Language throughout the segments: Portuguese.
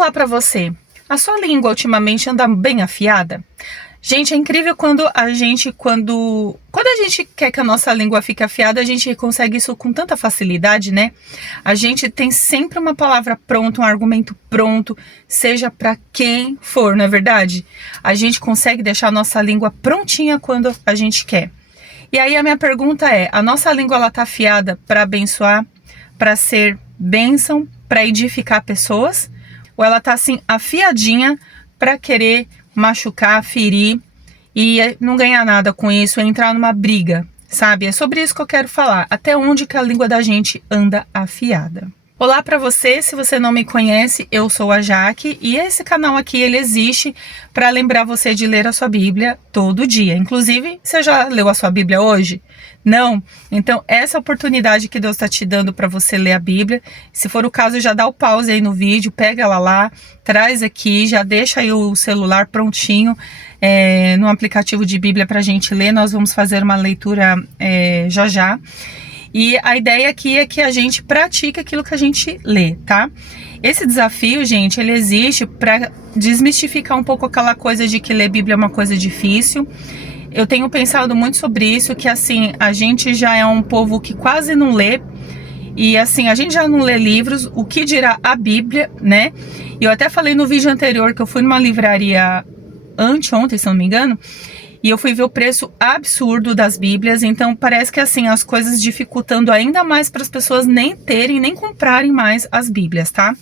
falar para você, a sua língua ultimamente anda bem afiada? Gente, é incrível quando a gente quer que a nossa língua fique afiada, a gente consegue isso com tanta facilidade, né? A gente tem sempre uma palavra pronta, um argumento pronto, seja para quem for, não é verdade? A gente consegue deixar a nossa língua prontinha quando a gente quer. E aí a minha pergunta é, a nossa língua ela tá afiada para abençoar, para ser bênção, para edificar pessoas? Ou ela tá assim afiadinha para querer machucar, ferir e não ganhar nada com isso, entrar numa briga, sabe? É sobre isso que eu quero falar. Até onde que a língua da gente anda afiada? Olá para você, se você não me conhece, eu sou a Jaque e esse canal aqui ele existe para lembrar você de ler a sua Bíblia todo dia. Inclusive, você já leu a sua Bíblia hoje? Não? Então, essa oportunidade que Deus está te dando para você ler a Bíblia. Se for o caso, já dá o pause aí no vídeo, pega ela lá, traz aqui, já deixa aí o celular prontinho no aplicativo de Bíblia para a gente ler. Nós vamos fazer uma leitura já já. E a ideia aqui é que a gente pratique aquilo que a gente lê, tá? Esse desafio, gente, ele existe para desmistificar um pouco aquela coisa de que ler Bíblia é uma coisa difícil. Eu tenho pensado muito sobre isso, que assim, a gente já é um povo que quase não lê. E assim, a gente já não lê livros, o que dirá a Bíblia, né? E eu até falei no vídeo anterior que eu fui numa livraria anteontem, se não me engano, e eu fui ver o preço absurdo das Bíblias, então parece que assim, as coisas dificultando ainda mais para as pessoas nem terem, nem comprarem mais as Bíblias, tá?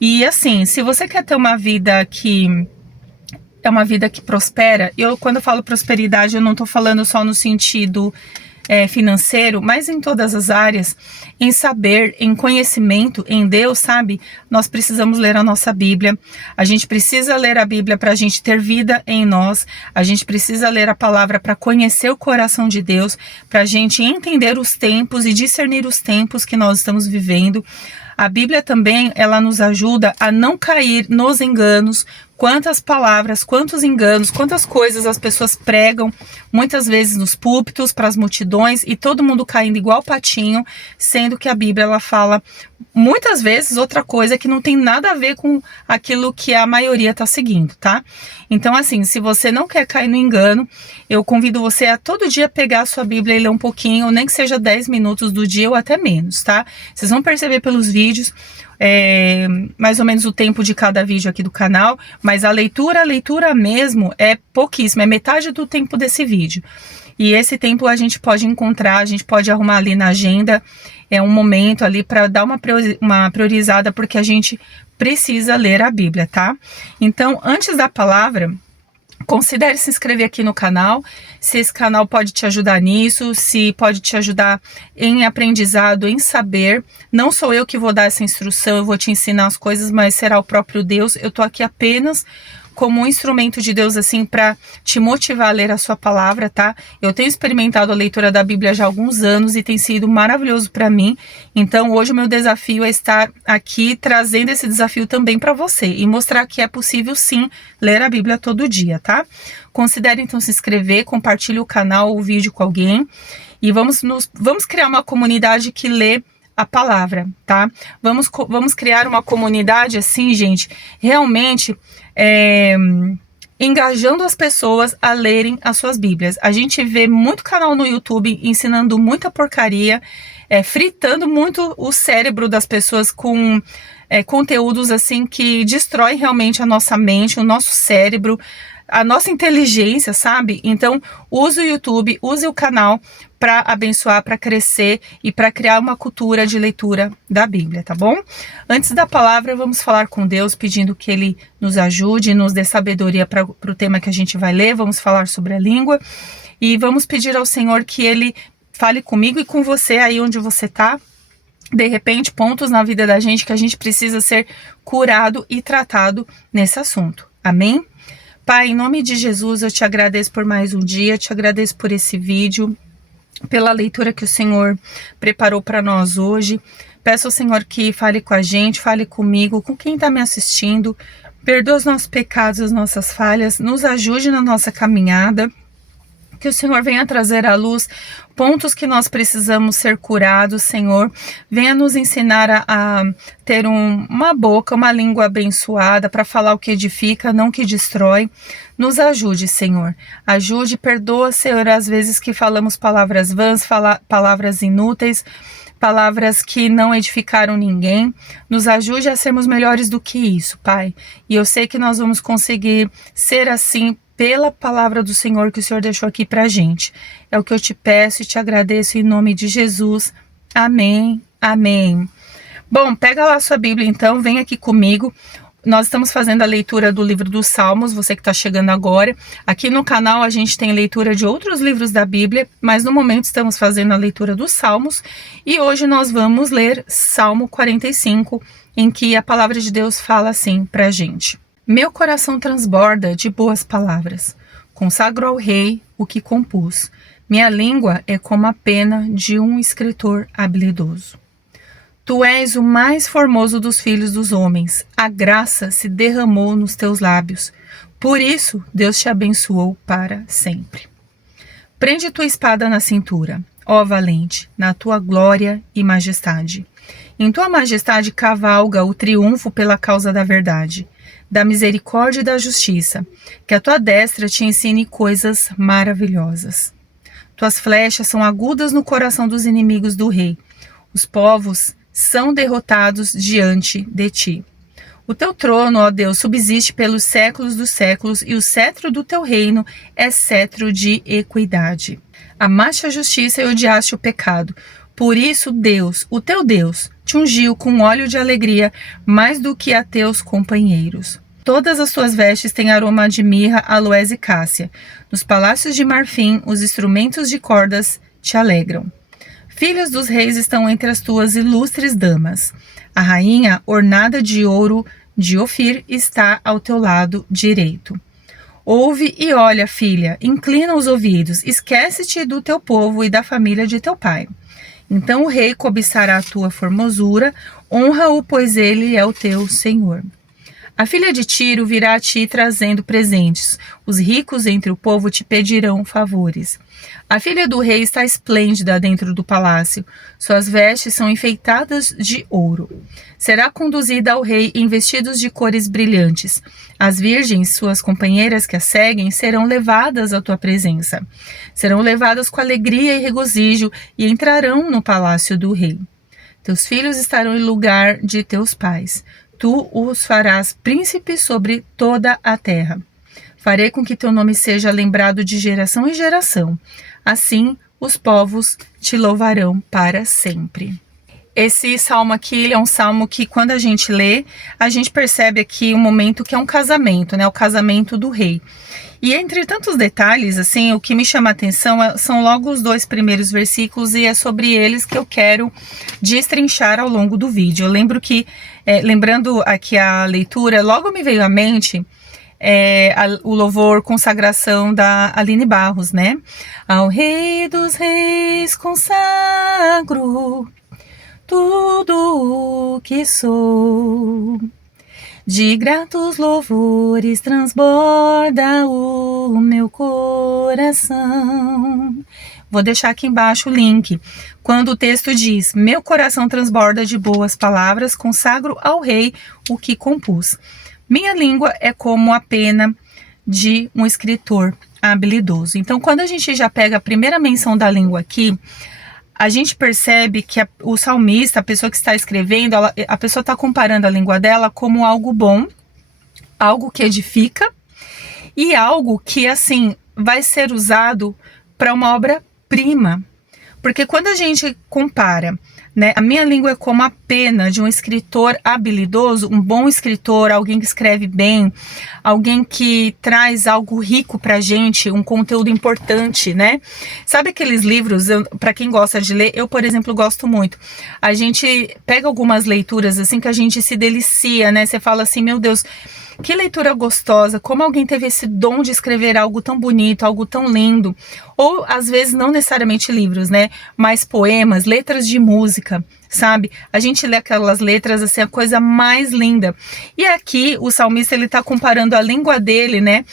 E assim, se você quer ter uma vida que é uma vida que prospera, quando eu falo prosperidade, eu não tô falando só no sentido financeiro, mas em todas as áreas, em saber, em conhecimento, em Deus, sabe? Nós precisamos ler a nossa Bíblia, a gente precisa ler a Bíblia para a gente ter vida em nós, a gente precisa ler a palavra para conhecer o coração de Deus, para a gente entender os tempos e discernir os tempos que nós estamos vivendo. A Bíblia também, ela nos ajuda a não cair nos enganos. Quantas palavras, quantos enganos, quantas coisas as pessoas pregam, muitas vezes nos púlpitos, para as multidões, e todo mundo caindo igual patinho, sendo que a Bíblia, ela fala muitas vezes outra coisa que não tem nada a ver com aquilo que a maioria está seguindo, tá? Então, assim, se você não quer cair no engano, eu convido você a todo dia pegar a sua Bíblia e ler um pouquinho, nem que seja 10 minutos do dia ou até menos, tá? Vocês vão perceber pelos vídeos, mais ou menos o tempo de cada vídeo aqui do canal, mas a leitura mesmo é pouquíssimo, é metade do tempo desse vídeo. E esse tempo a gente pode encontrar, a gente pode arrumar ali na agenda, um momento ali para dar uma priorizada, porque a gente precisa ler a Bíblia, tá? Então, antes da palavra, considere se inscrever aqui no canal, se esse canal pode te ajudar nisso, se pode te ajudar em aprendizado, em saber. Não sou eu que vou dar essa instrução, eu vou te ensinar as coisas, mas será o próprio Deus. Eu tô aqui apenas como um instrumento de Deus, assim, para te motivar a ler a sua palavra, tá? Eu tenho experimentado a leitura da Bíblia já há alguns anos e tem sido maravilhoso para mim. Então, hoje o meu desafio é estar aqui trazendo esse desafio também para você e mostrar que é possível, sim, ler a Bíblia todo dia, tá? Considere, então, se inscrever, compartilhe o canal ou o vídeo com alguém e vamos criar uma comunidade que lê a palavra, tá? Vamos criar uma comunidade assim, gente, realmente engajando as pessoas a lerem as suas Bíblias. A gente vê muito canal no YouTube ensinando muita porcaria, fritando muito o cérebro das pessoas com conteúdos assim que destroem realmente a nossa mente, o nosso cérebro, a nossa inteligência, sabe? Então, use o YouTube, use o canal para abençoar, para crescer e para criar uma cultura de leitura da Bíblia, tá bom? Antes da palavra, vamos falar com Deus, pedindo que Ele nos ajude, nos dê sabedoria para o tema que a gente vai ler. Vamos falar sobre a língua e vamos pedir ao Senhor que Ele fale comigo e com você aí onde você tá. De repente, pontos na vida da gente que a gente precisa ser curado e tratado nesse assunto. Amém? Pai, em nome de Jesus, eu te agradeço por mais um dia, te agradeço por esse vídeo, pela leitura que o Senhor preparou para nós hoje. Peço ao Senhor que fale com a gente, fale comigo, com quem está me assistindo, perdoa os nossos pecados, as nossas falhas, nos ajude na nossa caminhada. Que o Senhor venha trazer à luz pontos que nós precisamos ser curados, Senhor. Venha nos ensinar a ter uma boca, uma língua abençoada para falar o que edifica, não o que destrói. Nos ajude, Senhor. Ajude, perdoa, Senhor, às vezes que falamos palavras vãs, palavras inúteis, palavras que não edificaram ninguém. Nos ajude a sermos melhores do que isso, Pai. E eu sei que nós vamos conseguir ser assim pela palavra do Senhor que o Senhor deixou aqui pra gente. É o que eu te peço e te agradeço em nome de Jesus. Amém, amém. Bom, pega lá a sua Bíblia então, vem aqui comigo. Nós estamos fazendo a leitura do livro dos Salmos, você que está chegando agora. Aqui no canal a gente tem leitura de outros livros da Bíblia, mas no momento estamos fazendo a leitura dos Salmos. E hoje nós vamos ler Salmo 45, em que a palavra de Deus fala assim pra gente. Meu coração transborda de boas palavras. Consagro ao rei o que compus. Minha língua é como a pena de um escritor habilidoso. Tu és o mais formoso dos filhos dos homens. A graça se derramou nos teus lábios. Por isso, Deus te abençoou para sempre. Prende tua espada na cintura, ó valente, na tua glória e majestade. Em tua majestade cavalga o triunfo pela causa da verdade, da misericórdia e da justiça. Que a tua destra te ensine coisas maravilhosas. Tuas flechas são agudas no coração dos inimigos do rei. Os povos são derrotados diante de ti. O teu trono, ó Deus, subsiste pelos séculos dos séculos, e o cetro do teu reino é cetro de equidade. Amaste a justiça e odiaste o pecado. Por isso, Deus, o teu Deus, te ungiu com óleo de alegria mais do que a teus companheiros. Todas as tuas vestes têm aroma de mirra, aloés e cássia. Nos palácios de marfim, os instrumentos de cordas te alegram. Filhos dos reis estão entre as tuas ilustres damas. A rainha, ornada de ouro de Ofir, está ao teu lado direito. Ouve e olha, filha, inclina os ouvidos, esquece-te do teu povo e da família de teu pai. Então o rei cobiçará a tua formosura, honra-o, pois ele é o teu senhor. A filha de Tiro virá a ti trazendo presentes. Os ricos entre o povo te pedirão favores. A filha do rei está esplêndida dentro do palácio. Suas vestes são enfeitadas de ouro. Será conduzida ao rei em vestidos de cores brilhantes. As virgens, suas companheiras que a seguem, serão levadas à tua presença. Serão levadas com alegria e regozijo e entrarão no palácio do rei. Teus filhos estarão em lugar de teus pais. Tu os farás príncipes sobre toda a terra. Farei com que teu nome seja lembrado de geração em geração. Assim, os povos te louvarão para sempre. Esse salmo aqui é um salmo que, quando a gente lê, a gente percebe aqui um momento que é um casamento, né? O casamento do rei. E entre tantos detalhes, assim, o que me chama a atenção são logo os 2 primeiros versículos, e é sobre eles que eu quero destrinchar ao longo do vídeo. Eu lembro que, lembrando aqui a leitura, logo me veio à mente o louvor Consagração da Aline Barros, né? Ao Rei dos Reis consagro tudo o que sou. De gratos louvores transborda o meu coração. Vou deixar aqui embaixo o link. Quando o texto diz: meu coração transborda de boas palavras, consagro ao rei o que compus. Minha língua é como a pena de um escritor habilidoso. Então, quando a gente já pega a primeira menção da língua aqui, a gente percebe que o salmista, a pessoa que está escrevendo, a pessoa está comparando a língua dela como algo bom, algo que edifica e algo que, assim, vai ser usado para uma obra-prima. Porque quando a gente compara, né, a minha língua é como a pena de um escritor habilidoso, um bom escritor, alguém que escreve bem, alguém que traz algo rico pra gente, um conteúdo importante, né? Sabe aqueles livros, para quem gosta de ler, eu, por exemplo, gosto muito. A gente pega algumas leituras assim que a gente se delicia, né? Você fala assim, meu Deus, que leitura gostosa, como alguém teve esse dom de escrever algo tão bonito, algo tão lindo. Ou, às vezes, não necessariamente livros, né? Mas poemas, letras de música, sabe? A gente lê aquelas letras, assim, a coisa mais linda. E aqui, o salmista, ele tá comparando a língua dele, né?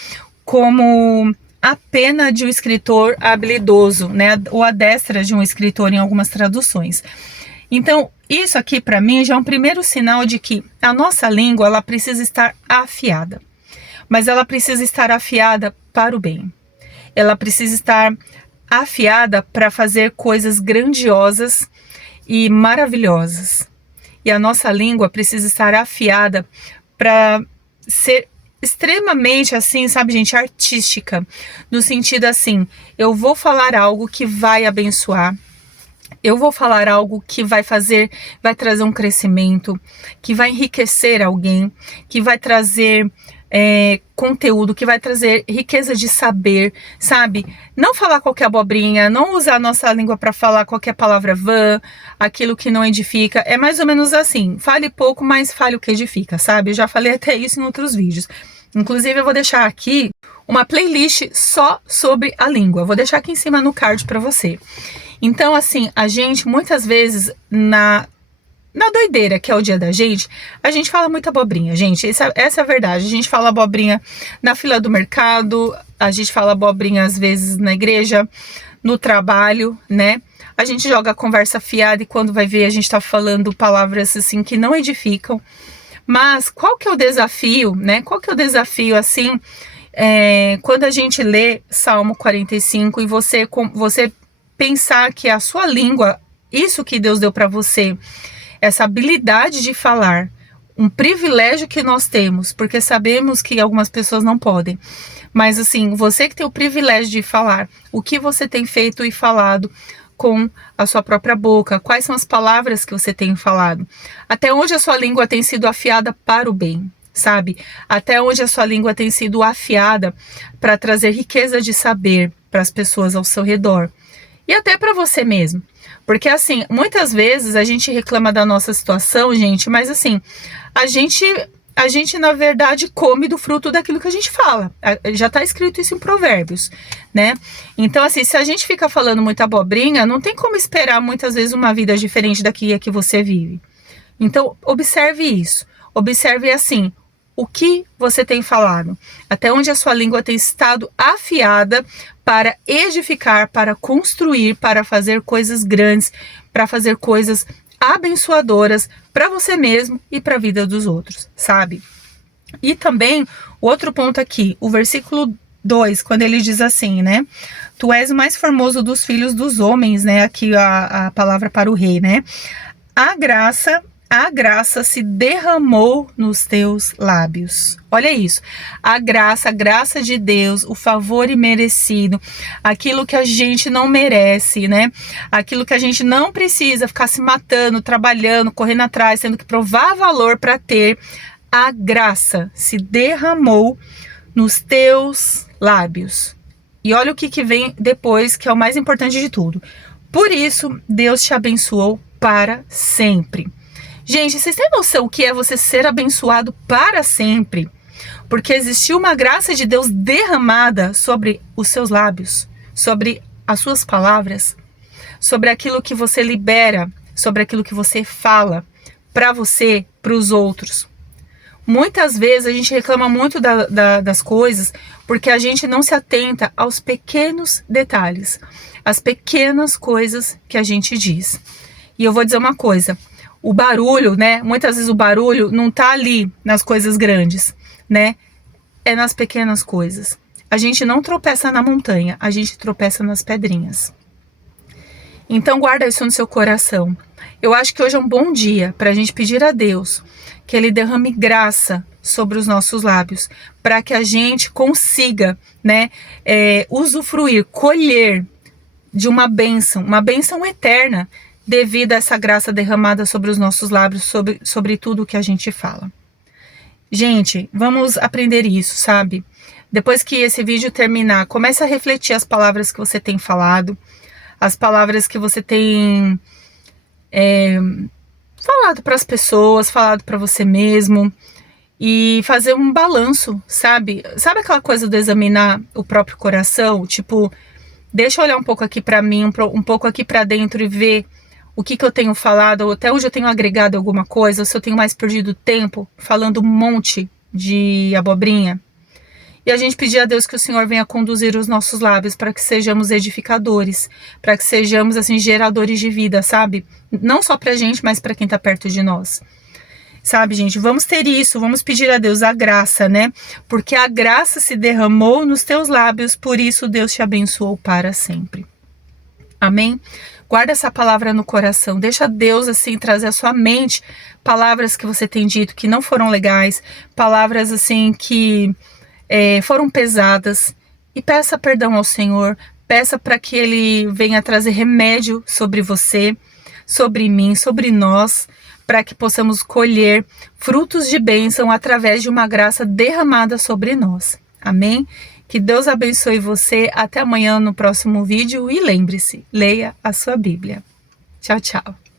Como a pena de um escritor habilidoso, né? Ou a destra de um escritor em algumas traduções. Então, isso aqui para mim já é um primeiro sinal de que a nossa língua, ela precisa estar afiada. Mas ela precisa estar afiada para o bem. Ela precisa estar afiada para fazer coisas grandiosas e maravilhosas. E a nossa língua precisa estar afiada para ser extremamente, assim, sabe, gente, artística. No sentido assim, eu vou falar algo que vai abençoar. Eu vou falar algo que vai trazer um crescimento, que vai enriquecer alguém, que vai trazer conteúdo, que vai trazer riqueza de saber, sabe? Não falar qualquer abobrinha, não usar a nossa língua para falar qualquer palavra vã, aquilo que não edifica. É mais ou menos assim, fale pouco, mas fale o que edifica, sabe? Eu já falei até isso em outros vídeos. Inclusive, eu vou deixar aqui uma playlist só sobre a língua. Vou deixar aqui em cima no card para você. Então, assim, a gente, muitas vezes, na doideira, que é o dia da gente, a gente fala muita abobrinha, gente. Essa é a verdade. A gente fala abobrinha na fila do mercado, a gente fala abobrinha, às vezes, na igreja, no trabalho, né? A gente joga a conversa fiada e quando vai ver, a gente tá falando palavras, assim, que não edificam. Mas qual que é o desafio, né? Qual que é o desafio, assim, quando a gente lê Salmo 45 e você pensar que a sua língua, isso que Deus deu para você, essa habilidade de falar, um privilégio que nós temos, porque sabemos que algumas pessoas não podem. Mas assim, você que tem o privilégio de falar, o que você tem feito e falado com a sua própria boca, quais são as palavras que você tem falado, até onde a sua língua tem sido afiada para o bem, sabe? Até onde a sua língua tem sido afiada para trazer riqueza de saber para as pessoas ao seu redor. E até para você mesmo. Porque assim, muitas vezes a gente reclama da nossa situação, gente, mas assim, a gente na verdade come do fruto daquilo que a gente fala. Já tá escrito isso em Provérbios, né? Então assim, se a gente fica falando muita abobrinha, não tem como esperar muitas vezes uma vida diferente da que você vive. Então, observe isso. Observe assim, o que você tem falado, até onde a sua língua tem estado afiada para edificar, para construir, para fazer coisas grandes, para fazer coisas abençoadoras para você mesmo e para a vida dos outros, sabe? E também, outro ponto aqui, o versículo 2, quando ele diz assim, né? Tu és o mais formoso dos filhos dos homens, né? Aqui a palavra para o rei, né? A graça se derramou nos teus lábios. Olha isso. A graça de Deus, o favor imerecido, aquilo que a gente não merece, né? Aquilo que a gente não precisa ficar se matando, trabalhando, correndo atrás, tendo que provar valor para ter. A graça se derramou nos teus lábios. E olha o que vem depois, que é o mais importante de tudo. Por isso, Deus te abençoou para sempre. Gente, vocês têm noção o que é você ser abençoado para sempre? Porque existiu uma graça de Deus derramada sobre os seus lábios, sobre as suas palavras, sobre aquilo que você libera, sobre aquilo que você fala para você, para os outros. Muitas vezes a gente reclama muito das coisas porque a gente não se atenta aos pequenos detalhes, às pequenas coisas que a gente diz. E eu vou dizer uma coisa, o barulho, né? Muitas vezes o barulho não tá ali nas coisas grandes, né? É nas pequenas coisas. A gente não tropeça na montanha, a gente tropeça nas pedrinhas. Então guarda isso no seu coração. Eu acho que hoje é um bom dia para a gente pedir a Deus que Ele derrame graça sobre os nossos lábios, para que a gente consiga, né, usufruir, colher de uma bênção eterna, devido a essa graça derramada sobre os nossos lábios, sobre tudo que a gente fala. Gente, vamos aprender isso, sabe? Depois que esse vídeo terminar, comece a refletir as palavras que você tem falado, as palavras que você tem falado para as pessoas, falado para você mesmo, e fazer um balanço, sabe? Sabe aquela coisa de examinar o próprio coração? Tipo, deixa eu olhar um pouco aqui para mim, um pouco aqui para dentro e ver o que eu tenho falado, ou até hoje eu tenho agregado alguma coisa, ou se eu tenho mais perdido tempo falando um monte de abobrinha. E a gente pedir a Deus que o Senhor venha conduzir os nossos lábios para que sejamos edificadores, para que sejamos, assim, geradores de vida, sabe? Não só pra gente, mas para quem tá perto de nós. Sabe, gente? Vamos ter isso, vamos pedir a Deus a graça, né? Porque a graça se derramou nos teus lábios, por isso Deus te abençoou para sempre. Amém? Guarda essa palavra no coração, deixa Deus, assim, trazer à sua mente palavras que você tem dito que não foram legais, palavras, assim, que foram pesadas, e peça perdão ao Senhor, peça para que Ele venha trazer remédio sobre você, sobre mim, sobre nós, para que possamos colher frutos de bênção através de uma graça derramada sobre nós. Amém? Que Deus abençoe você. Até amanhã no próximo vídeo e lembre-se, leia a sua Bíblia. Tchau, tchau.